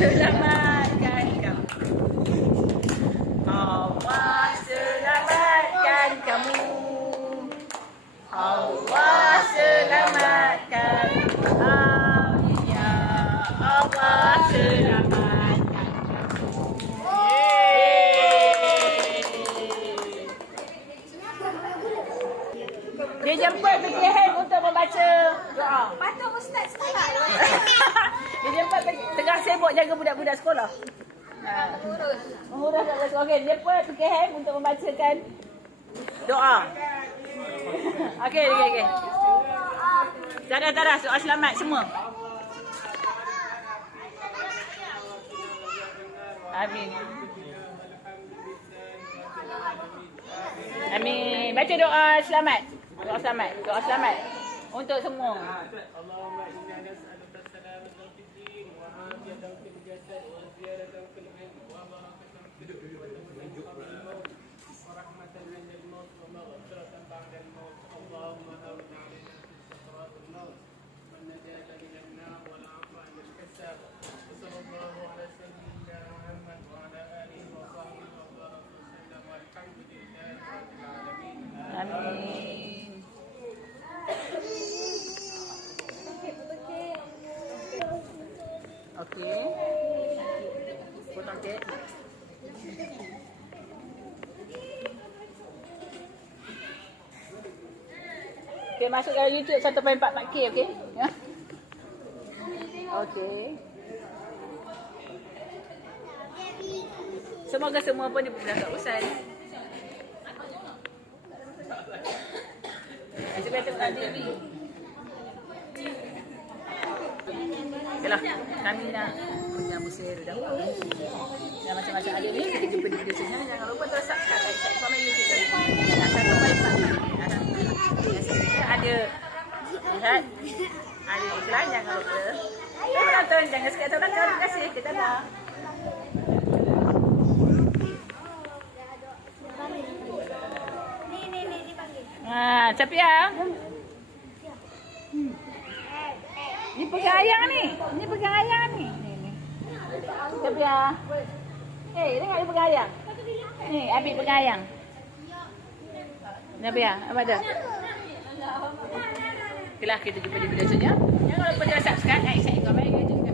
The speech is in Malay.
selamatkan kamu. Allah selamatkan kamu. Allah selamatkan. Amin ya Allah selamatkan kamu. Dia jemput pergi hand untuk membaca doa. Patut ustaz sekolah. Dia jemput tengah sibuk jaga budak-budak sekolah. Mengurus budak sekolah. Okey, dia jemput pergi hand untuk membacakan doa. Okey. Tada, doa selamat semua. Amin. Amin. Baca doa selamat. Doa selamat untuk semua. Allahumma inna nas'aluka salamatan fid din wa 'afiyatan fil jasad wa ziyadatan fil 'ilm wa barakatan fil rizq wa tawfiqan qabla al-maut wa rahmatan 'inda al-maut wa maghfiratan ba'da al-maut. Allahumma hawwin 'alaina fi sakarat al-maut wa najata min an-nar wa al-'afwa 'inda al-hisab. Wa sallallahu ala sayyidina Muhammad wa ala alihi wa sahbihi wa baraka wa sallam walhamdulillahi rabbil alamin. Amin. Okey. Potong kek. Okey, masuk dalam YouTube 1.44K, okey? Ya. Okey. Semoga semua pun dipermudah kat Ustaz. Sebab tu ada ni. Okeylah, kami nak menyambut seri dapat. Dan macam-macam ada ni, kita jumpa di video selanjutnya. Jangan lupa terus subscribe, like, share, komen YouTube kami. Satu baik Pak. Ada lihat, ada iklan, jangan lupa. Terima menonton, jangan skip atau belakang. Terima kasih, kita dah. Ni panggil. Capi ya. Ni pegang ayam ni. Ni pegang ayam ni. Ni. Capi ya. Tengok dia pegang ayam. Ni, Abi pegang ayam. Capi ya, apa dah? Okeylah, kita jumpa di video selanjutnya. Jangan lupa subscribe, like, share, komen, YouTube.